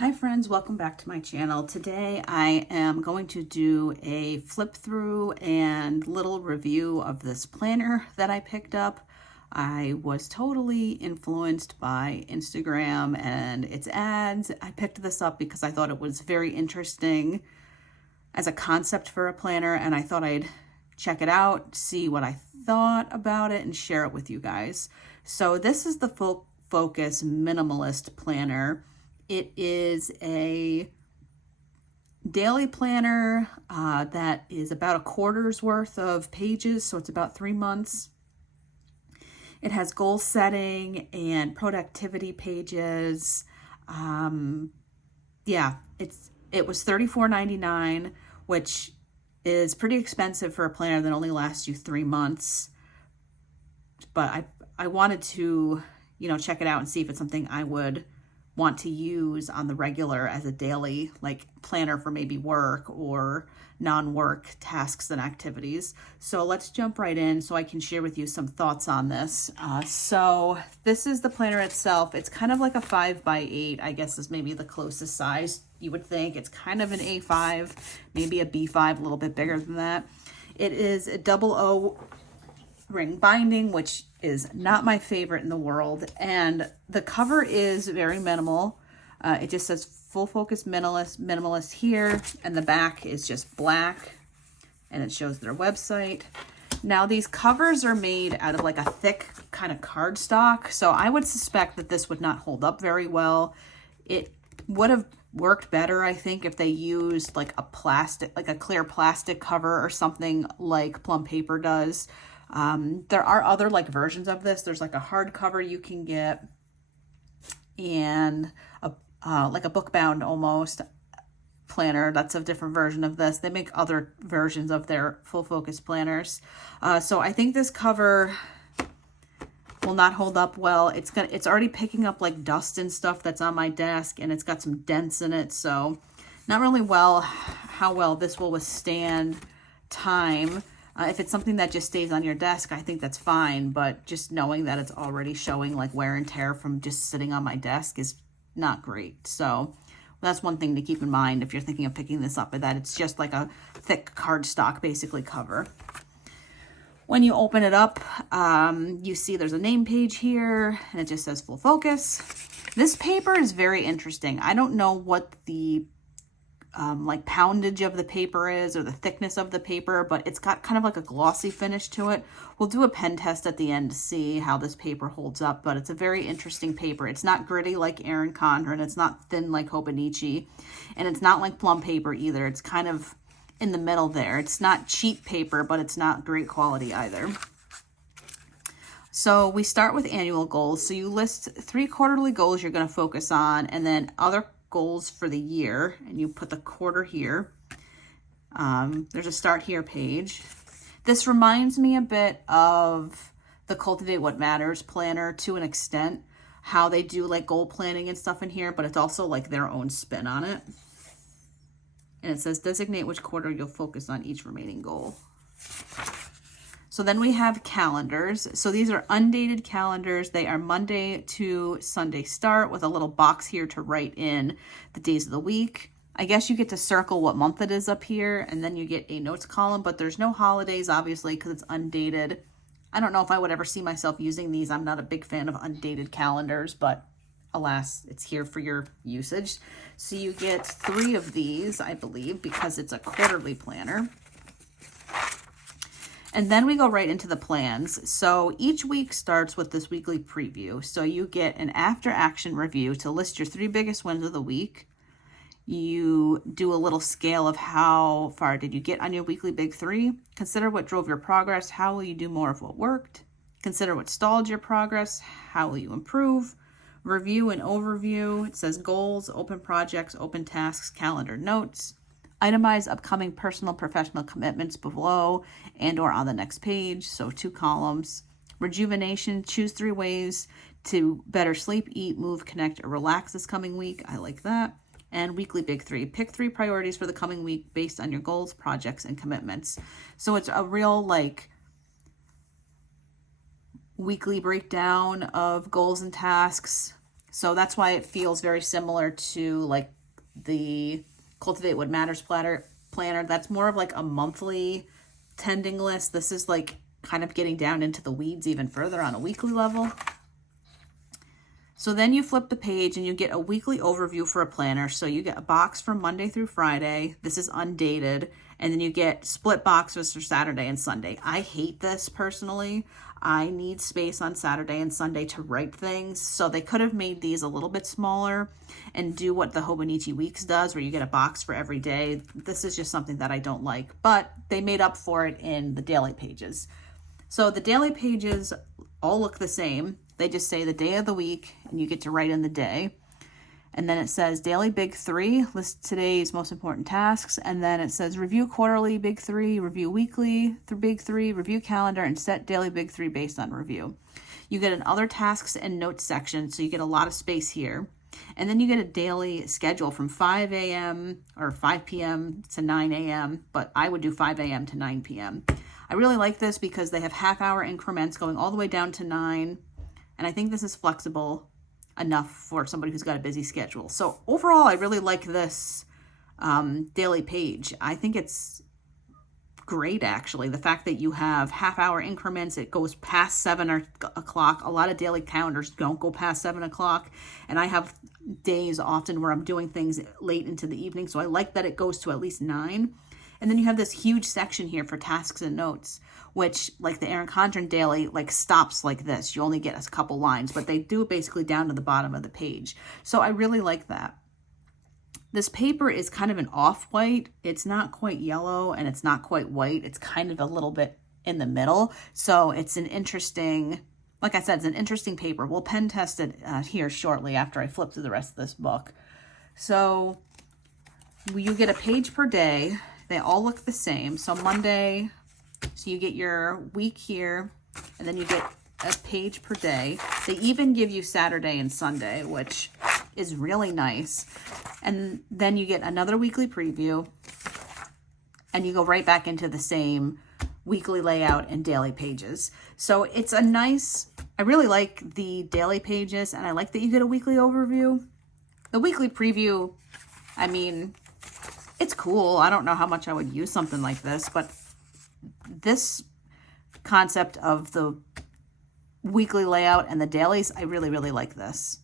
Hi friends, welcome back to my channel. Today I am going to do a flip through and little review of this planner that I picked up. I was totally influenced by Instagram and its ads. I picked this up because I thought it was very interesting as a concept for a planner, and I thought I'd check it out, see what I thought about it, and share it with you guys. So this is the Full Focus Minimalist Planner. It is a daily planner that is about a quarter's worth of pages, so it's about 3 months. It has goal setting and productivity pages. Yeah, it was $34.99, which is pretty expensive for a planner that only lasts you 3 months. But I wanted to, check it out and see if it's something I would want to use on the regular as a daily planner for maybe work or non-work tasks and activities. So let's jump right in so I can share with you some thoughts on this. So this is the planner itself. It's kind of like a 5x8, I guess is maybe the closest size you would think. It's kind of an A5, maybe a B5, a little bit bigger than that. It is a 00 ring binding, which is not my favorite in the world, and the cover is very minimal. It just says Full Focus Minimalist here, and the back is just black, and it shows their website. Now these covers are made out of like a thick kind of cardstock, so I would suspect that this would not hold up very well. It would have worked better, I think, if they used like a clear plastic cover or something like Plum Paper does. There are other versions of this. There's like a hardcover you can get, and like a book bound almost planner. That's a different version of this. They make other versions of their Full Focus planners. So I think this cover will not hold up well. It's already picking up like dust and stuff that's on my desk, and it's got some dents in it. So not really how well this will withstand time. If it's something that just stays on your desk, I think that's fine, but just knowing that it's already showing like wear and tear from just sitting on my desk is not great. So that's one thing to keep in mind if you're thinking of picking this up, that it's just like a thick cardstock basically cover. When you open it up, you see there's a name page here, and it just says Full Focus. This paper is very interesting. I don't know what the poundage of the paper is or the thickness of the paper, but it's got kind of like a glossy finish to it. We'll do a pen test at the end to see how this paper holds up, but it's a very interesting paper. It's not gritty like Erin Condren, it's not thin like Hobonichi, and it's not like Plum Paper either. It's kind of in the middle there. It's not cheap paper, but it's not great quality either. So we start with annual goals. So you list 3 quarterly goals you're going to focus on, and then other goals for the year, and you put the quarter here. There's a start here page. This reminds me a bit of the Cultivate What Matters planner to an extent, how they do like goal planning and stuff in here, but it's also like their own spin on it. And it says designate which quarter you'll focus on each remaining goal. So then we have calendars. So these are undated calendars. They are Monday to Sunday start with a little box here to write in the days of the week. I guess you get to circle what month it is up here, and then you get a notes column, but there's no holidays, obviously, because it's undated. I don't know if I would ever see myself using these. I'm not a big fan of undated calendars, but alas, it's here for your usage. So you get 3 of these, I believe, because it's a quarterly planner. And then we go right into the plans. So each week starts with this weekly preview. So you get an after action review to list your 3 biggest wins of the week. You do a little scale of how far did you get on your weekly big 3. Consider what drove your progress. How will you do more of what worked? Consider what stalled your progress. How will you improve? Review and overview. It says goals, open projects, open tasks, calendar notes. Itemize upcoming personal professional commitments below and or on the next page. So 2 columns. Rejuvenation. Choose 3 ways to better sleep, eat, move, connect, or relax this coming week. I like that. And weekly big 3. Pick 3 priorities for the coming week based on your goals, projects, and commitments. So it's a real weekly breakdown of goals and tasks, So that's why it feels very similar to like the Cultivate What Matters planner. That's more of like a monthly tending list. This is like kind of getting down into the weeds even further on a weekly level. So then you flip the page and you get a weekly overview for a planner. So you get a box from Monday through Friday. This is undated. And then you get split boxes for Saturday and Sunday. I hate this personally. I need space on Saturday and Sunday to write things. So they could have made these a little bit smaller and do what the Hobonichi Weeks does, where you get a box for every day. This is just something that I don't like, but they made up for it in the daily pages. So the daily pages all look the same. They just say the day of the week, and you get to write in the day. And then it says daily big 3, list today's most important tasks. And then it says review quarterly big 3, review weekly big 3, review calendar, and set daily big 3 based on review. You get an other tasks and notes section, so you get a lot of space here. And then you get a daily schedule from 5 a.m. or 5 p.m. to 9 a.m., but I would do 5 a.m. to 9 p.m. I really like this because they have half-hour increments going all the way down to 9. And I think this is flexible enough for somebody who's got a busy schedule. So overall, I really like this daily page. I think it's great, actually. The fact that you have half-hour increments, it goes past 7 o'clock. A lot of daily calendars don't go past 7 o'clock. And I have days often where I'm doing things late into the evening. So I like that it goes to at least 9. And then you have this huge section here for tasks and notes, which, like the Erin Condren daily, like stops like this. You only get a couple lines, but they do it basically down to the bottom of the page. So I really like that. This paper is kind of an off-white. It's not quite yellow and it's not quite white. It's kind of a little bit in the middle. So it's an interesting, like I said, it's an interesting paper. We'll pen test it here shortly after I flip through the rest of this book. So you get a page per day. They all look the same. So Monday, so you get your week here, and then you get a page per day. They even give you Saturday and Sunday, which is really nice. And then you get another weekly preview, and you go right back into the same weekly layout and daily pages. So it's a nice, I really like the daily pages, and I like that you get a weekly overview. The weekly preview, I mean, it's cool. I don't know how much I would use something like this, but this concept of the weekly layout and the dailies, I really, really like this.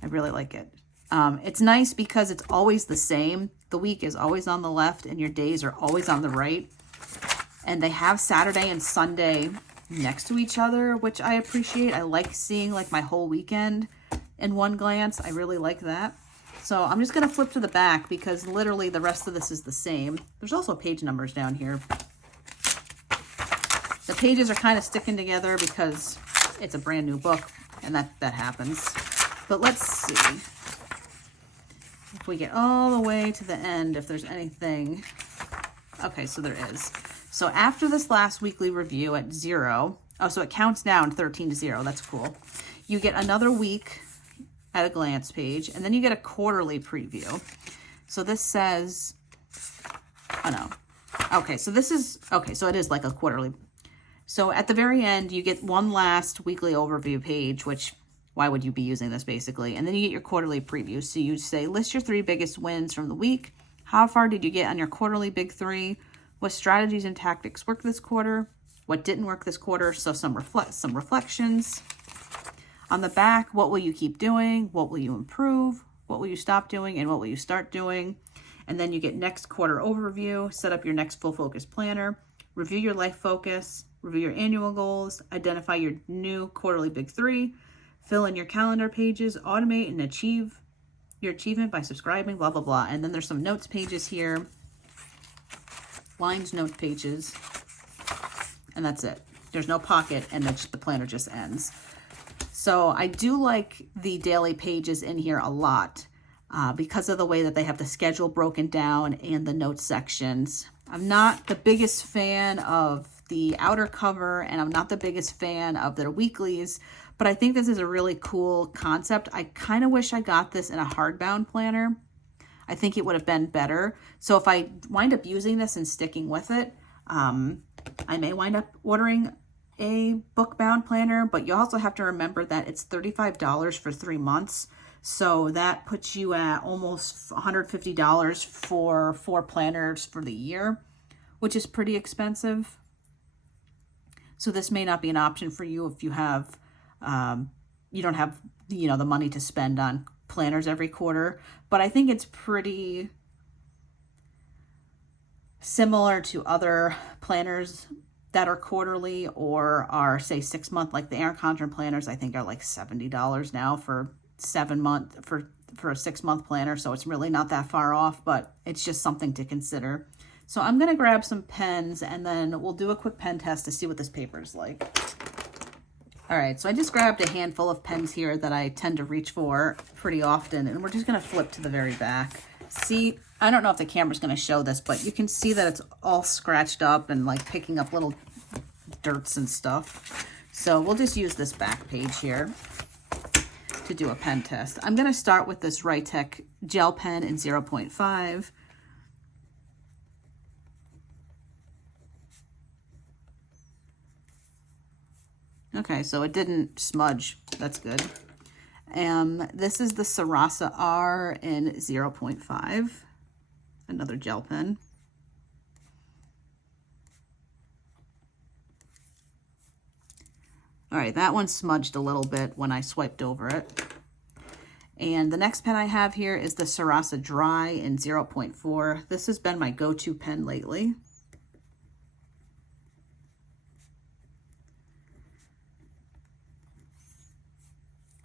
I really like it. It's nice because it's always the same. The week is always on the left and your days are always on the right. And they have Saturday and Sunday next to each other, which I appreciate. I like seeing like my whole weekend in one glance. I really like that. So I'm just going to flip to the back because literally the rest of this is the same. There's also page numbers down here. The pages are kind of sticking together because it's a brand new book and that happens. But let's see if we get all the way to the end, if there's anything. Okay, so there is. So after this last weekly review at 0, oh, so it counts down 13 to 0. That's cool. You get another week at a glance page, and then you get a quarterly preview. So this says, oh no. Okay, so this is, okay, so it is like a quarterly. So at the very end, you get one last weekly overview page, which, why would you be using this basically? And then you get your quarterly preview. So you say, list your 3 biggest wins from the week. How far did you get on your quarterly big 3? What strategies and tactics worked this quarter? What didn't work this quarter? So some reflections. On the back, what will you keep doing? What will you improve? What will you stop doing? And what will you start doing? And then you get next quarter overview, set up your next full focus planner, review your life focus, review your annual goals, identify your new quarterly big 3, fill in your calendar pages, automate and achieve your achievement by subscribing, blah, blah, blah. And then there's some notes pages here, lines, note pages, and that's it. There's no pocket, and the planner just ends. So I do like the daily pages in here a lot because of the way that they have the schedule broken down and the notes sections. I'm not the biggest fan of the outer cover, and I'm not the biggest fan of their weeklies, but I think this is a really cool concept. I kind of wish I got this in a hardbound planner. I think it would have been better. So if I wind up using this and sticking with it, I may wind up ordering a book-bound planner, but you also have to remember that it's $35 for 3 months. So that puts you at almost $150 for 4 planners for the year, which is pretty expensive. So this may not be an option for you if you have, you don't have, the money to spend on planners every quarter. But I think it's pretty similar to other planners that are quarterly or are, say, 6 month, like the Erin Condren planners, I think are like $70 now for 7 month for a 6 month planner. So it's really not that far off, but it's just something to consider. So I'm going to grab some pens and then we'll do a quick pen test to see what this paper is like. All right, so I just grabbed a handful of pens here that I tend to reach for pretty often, and we're just going to flip to the very back. See, I don't know if the camera's going to show this, but you can see that it's all scratched up and like picking up little dirts and stuff. So we'll just use this back page here to do a pen test. I'm going to start with this Write-Tech gel pen in 0.5. Okay, so it didn't smudge. That's good. This is the Sarasa R in 0.5, another gel pen. All right, that one smudged a little bit when I swiped over it. And the next pen I have here is the Sarasa Dry in 0.4. This has been my go-to pen lately.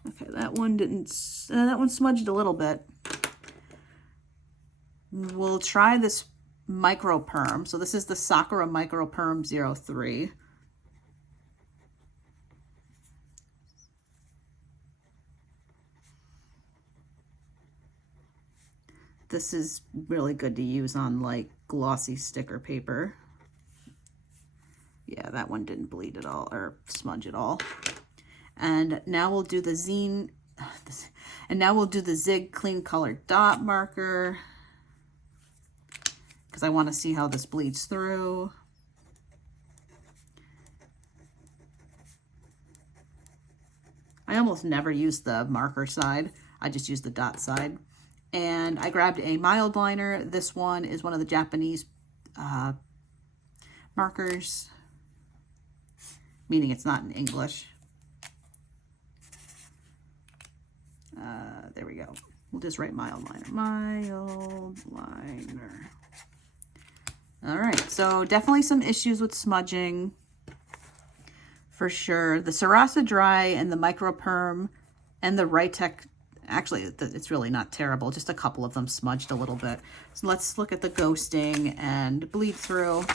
Okay, that one smudged a little bit. We'll try this Micro Perm. So this is the Sakura Micro Perm 03. This is really good to use on like glossy sticker paper. Yeah, that one didn't bleed at all or smudge at all. And now we'll do the Zine, and now we'll do the Zig Clean Color Dot marker because I want to see how this bleeds through. I almost never use the marker side. I just use the dot side. And I grabbed a mild liner. This one is one of the Japanese markers, meaning it's not in English. There we go. We'll just write mild liner. Mild liner. All right, so definitely some issues with smudging for sure. The Sarasa Dry and the Micro Perm and the Write-Tech, actually, it's really not terrible. Just a couple of them smudged a little bit. So let's look at the ghosting and bleed through.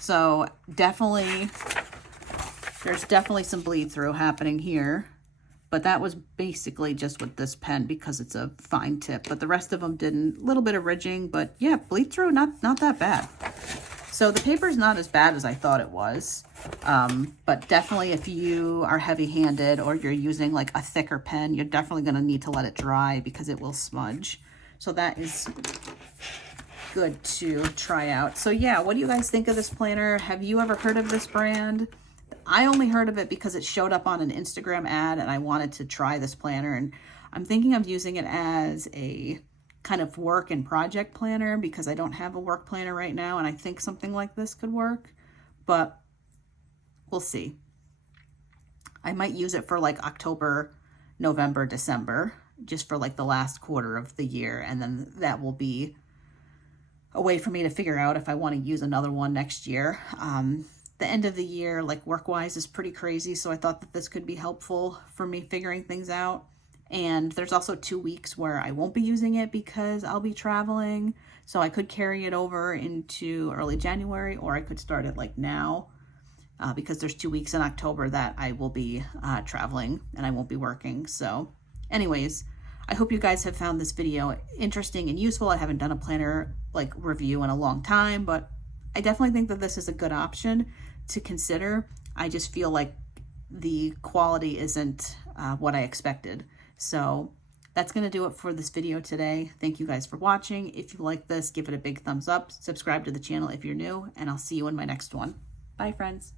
So definitely, there's definitely some bleed through happening here. But that was basically just with this pen because it's a fine tip. But the rest of them didn't. A little bit of ridging, but yeah, bleed through, not that bad. So the paper is not as bad as I thought it was. But definitely if you are heavy-handed or you're using like a thicker pen, you're definitely going to need to let it dry because it will smudge. So that is good to try out. So yeah, what do you guys think of this planner? Have you ever heard of this brand? I only heard of it because it showed up on an Instagram ad and I wanted to try this planner, and I'm thinking of using it as a kind of work and project planner because I don't have a work planner right now, and I think something like this could work, but we'll see. I might use it for like October, November, December, just for like the last quarter of the year, and then that will be a way for me to figure out if I want to use another one next year. The end of the year, like work-wise, is pretty crazy, so I thought that this could be helpful for me figuring things out. And there's also 2 weeks where I won't be using it because I'll be traveling, so I could carry it over into early January, or I could start it like now because there's 2 weeks in October that I will be traveling and I won't be working. So anyways, I hope you guys have found this video interesting and useful. I haven't done a planner like review in a long time, but I definitely think that this is a good option to consider. I just feel like the quality isn't what I expected. So that's going to do it for this video today. Thank you guys for watching. If you like this, give it a big thumbs up. Subscribe to the channel if you're new, and I'll see you in my next one. Bye, friends.